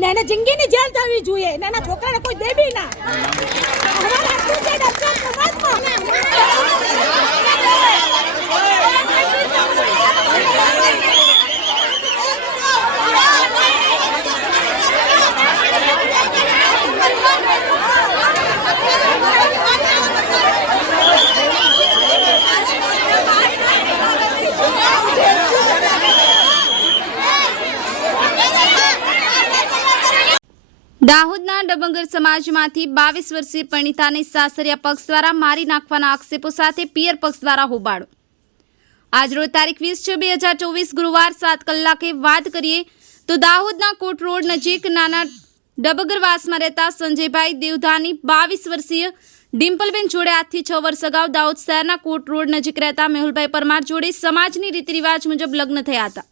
ને એને જિંદગીની જેલ થવી જોઈએ ને એના છોકરાને કોઈ દેબી ના અમારા આટલું છે ડોક્ટર સમાજમાં દાહોદના ડબંગર સમાજમાંથી 22 વર્ષીય પરિણીતાને સાસરિયા પક્ષ દ્વારા મારી નાખવાના આક્ષેપો સાથે પિયર પક્ષ દ્વારા હોબાળો। આજરોજ તારીખ 20/6/2024 ગુરુવાર 7 કલાકે વાત કરીએ તો દાહોદના કોટ રોડ નજીક નાના ડબગરવાસમાં રહેતા સંજયભાઈ દેવધાની 22 વર્ષીય ડિમ્પલબેન જોડે આજથી 6 વર્ષ અગાઉ દાહોદ શહેરના કોટ રોડ નજીક રહેતા મેહુલભાઈ પરમાર જોડે સમાજની રીતિરિવાજ મુજબ લગ્ન થયા હતા।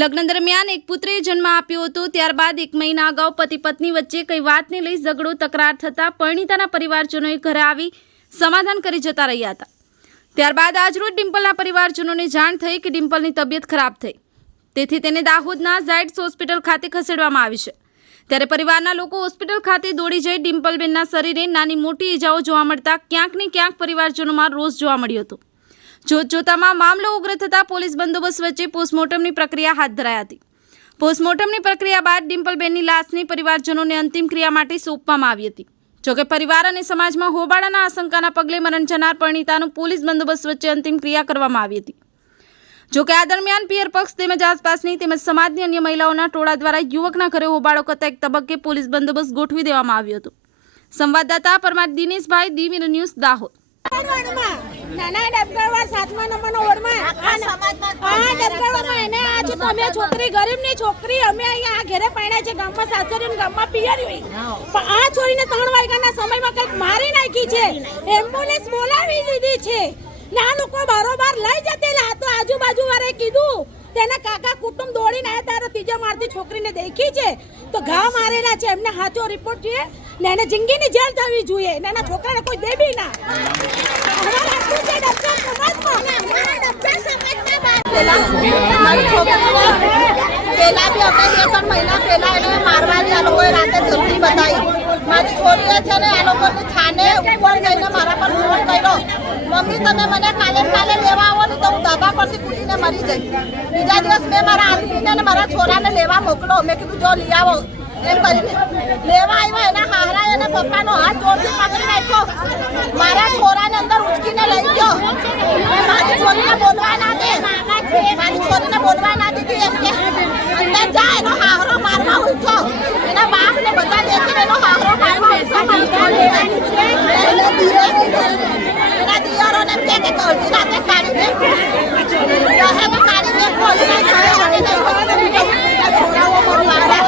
લગ્ન દરમિયાન એક પુત્રએ જન્મ આપ્યો હતો। ત્યારબાદ 1 મહિના અગાઉ પતિ પત્ની વચ્ચે કઈ વાતને લઈ ઝઘડો તકરાર થતાં પરિણીતાના પરિવારજનોએ ઘરે આવી સમાધાન કરી જતા રહ્યા હતા। ત્યારબાદ આજરોજ ડિમ્પલના પરિવારજનોને જાણ થઈ કે ડિમ્પલની તબિયત ખરાબ થઈ, તેથી તેને દાહોદના ઝાયડ્સ હોસ્પિટલ ખાતે ખસેડવામાં આવી છે। ત્યારે પરિવારના લોકો હોસ્પિટલ ખાતે દોડી જઈ ડિમ્પલબેનના શરીરે નાની મોટી ઈજાઓ જોવા મળતા ક્યાંક ને ક્યાંક પરિવારજનોમાં રોષ જોવા મળ્યો હતો। જોતજોતામાં મામલો ઉગ્ર થતાં પોલીસ બંદોબસ્ત વચ્ચે પોસ્ટમોર્ટમની પ્રક્રિયા હાથ ધરાઈ હતી। પોસ્ટમોર્ટમની પ્રક્રિયા બાદ ડિમ્પલબેનની લાશને પરિવારજનોને અંતિમ ક્રિયા માટે સોંપવામાં આવી હતી। જોકે પરિવાર અને સમાજમાં હોબાળાના આશંકાના પગલે મરણ જનાર પરિણીતાનું પોલીસ બંદોબસ્ત વચ્ચે અંતિમ ક્રિયા કરવામાં આવી હતી। જોકે આ દરમિયાન પિયર પક્ષ તેમજ આસપાસની તેમજ સમાજની અન્ય મહિલાઓના ટોળા દ્વારા યુવકના ઘરે હોબાળો કરતા એક તબક્કે પોલીસ બંદોબસ્ત ગોઠવી દેવામાં આવ્યો હતો। સંવાદદાતા પરમાર દિનેશભાઈ, દીવીર ન્યૂઝ, દાહોદ। નાના ડબગરવા 7મા નંબરનો વોર્ડમાં આ ડબગરવામાં એને આજ તો અમે છોકરી ગરીબની છોકરી અમે અહીંયા આ ઘરે પરણ્યા છે, ગામમાં સાસરીને ગામમાં પિયર હોય, પણ આ છોરીને 3 વાગ્યાના સમયમાં કંઈક મારી નાખી છે। એમ્બ્યુલન્સ બોલાવી લીધી છે ને આ લોકો બારોબાર લઈ જતેલા તો આજુબાજુ વાળાએ કીધું તેના કાકા કુટુંબ દોડીને આવ્યા ત્યારે ત્રીજા માળથી છોકરીને દેખી છે તો ઘા મારેલા છે, એમને સાચો રિપોર્ટ જોઈએ ને એને જિંદગીની જેલ થવી જોઈએ ને એના છોકરાને કોઈ દેબી ના અમારા આટલું છે ડોક્ટર સમાજમાં પેલા બી આપણે 2-3 મહિના પહેલા એને મારવાની આ લોકોએ રાતે ધમકી બતાવી। મારી છોરીએ છે ને આ લોકોની છાને ઉપર જઈને મારા પર ફોન કર્યો, મમ્મી તમે મને કાલે લેવા આવો ને તો હું ધાબા પરથી કૂદીને મરી જઈ। બીજા દિવસ મેં મારા આદમીને ને મારા છોરાને લેવા મોકલો, મેં કીધું જો લઈ આવો એમ કરીને લેવા આવ્યા। એના હારા એને પપ્પાનો હાથ જોરથી પકડી નાખ્યો, મારા છોરાને અંદર ઉચકીને લઈ ગયો। મારી છોરીને બોલવા ના દે, મારી છોરીને બોલવા ના દીધી એમ કે અંદર જા, એનો હારો મારવા ઉઠ્યો। એના બાપને બધા દેખીને એનો હારો મારવા ઉઠ્યો મારી છોરીને। એના દિયરોને એમ કે અડધી રાતે કાઢી દે, કાઢી દે, ખોલી છોરાઓ પણ મારા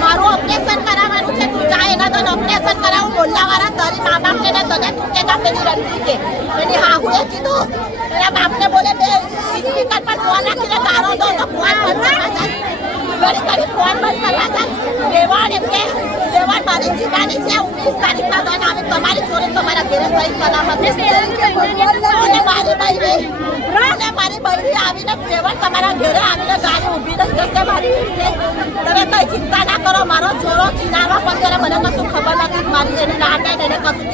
મારું ઓપરેશન કરાવવાનું છે, તું જા એના તો ઓપરેશન કરાવું। બોલવાવાળા તારી મા બાપને ને તને તું કે પેલી રણજી કે એની હાહુએ કીધું, એના બાપને બોલે બે સ્પીકર પર ફોન રાખીને તારો દો તો ફોન બંધ કરવા જાય, ઘડી ફોન બંધ કરવા જાય। દેવાન એમ કે દેવાન મારી જીવાની છે, 19 તારીખના દોન આવે તમારી છોરી તમારા ઘરે સહી સલામત અને મારી બૈરી આવીને દેવાન તમારા ઘરે આવીને ગાડી ઊભી રહી જશે મારી। તમે કઈ ચિંતા ના કરો, મારો છોરો ચીનારો પણ ત્યારે મને કશું ખબર નથી, મારી એની લાડ એને કશું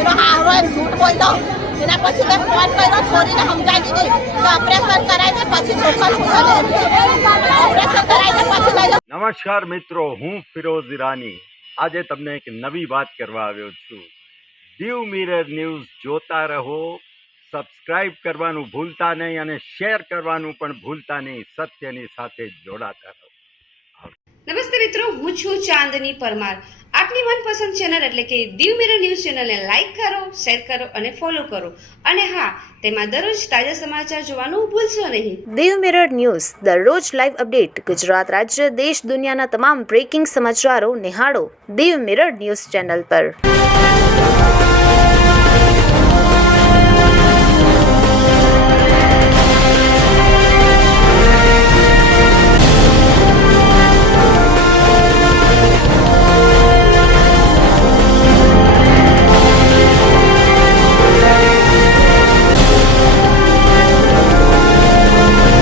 એનો હારો એમ જૂઠ બોલ્યો। એના પછી મેં ફોન કર્યો, છોરીને સમજાવી દીધી કે ઓપરેશન કરાવીને પછી ઓપરેશન કરાવીને પછી લઈ લો। નમસ્કાર મિત્રો, હું ફિરોઝ ઈરાની આજે તમને એક નવી વાત કરવા આવ્યો છું। દીવ મિરર ન્યૂઝ જોતા રહો, સબસ્ક્રાઇબ કરવાનું ભૂલતા નહીં અને શેર કરવાનું પણ ભૂલતા નહીં। સત્યની સાથે જોડાતા રહો। નમસ્તે મિત્રો, હું છું ચાંદની પરમાર। આપની મનપસંદ ચેનલ એટલે કે દીવ મિરર ન્યૂઝ ચેનલને લાઈક કરો, શેર કરો અને ફોલો કરો, અને હા, તેમાં દરરોજ તાજા સમાચાર જોવાનું ભૂલશો નહીં। દીવ મિરર ન્યૂઝ દરરોજ લાઈવ અપડેટ, ગુજરાત રાજ્ય, દેશ દુનિયાના તમામ બ્રેકિંગ સમાચારો નિહાળો દીવ મિરર ન્યૂઝ ચેનલ પર।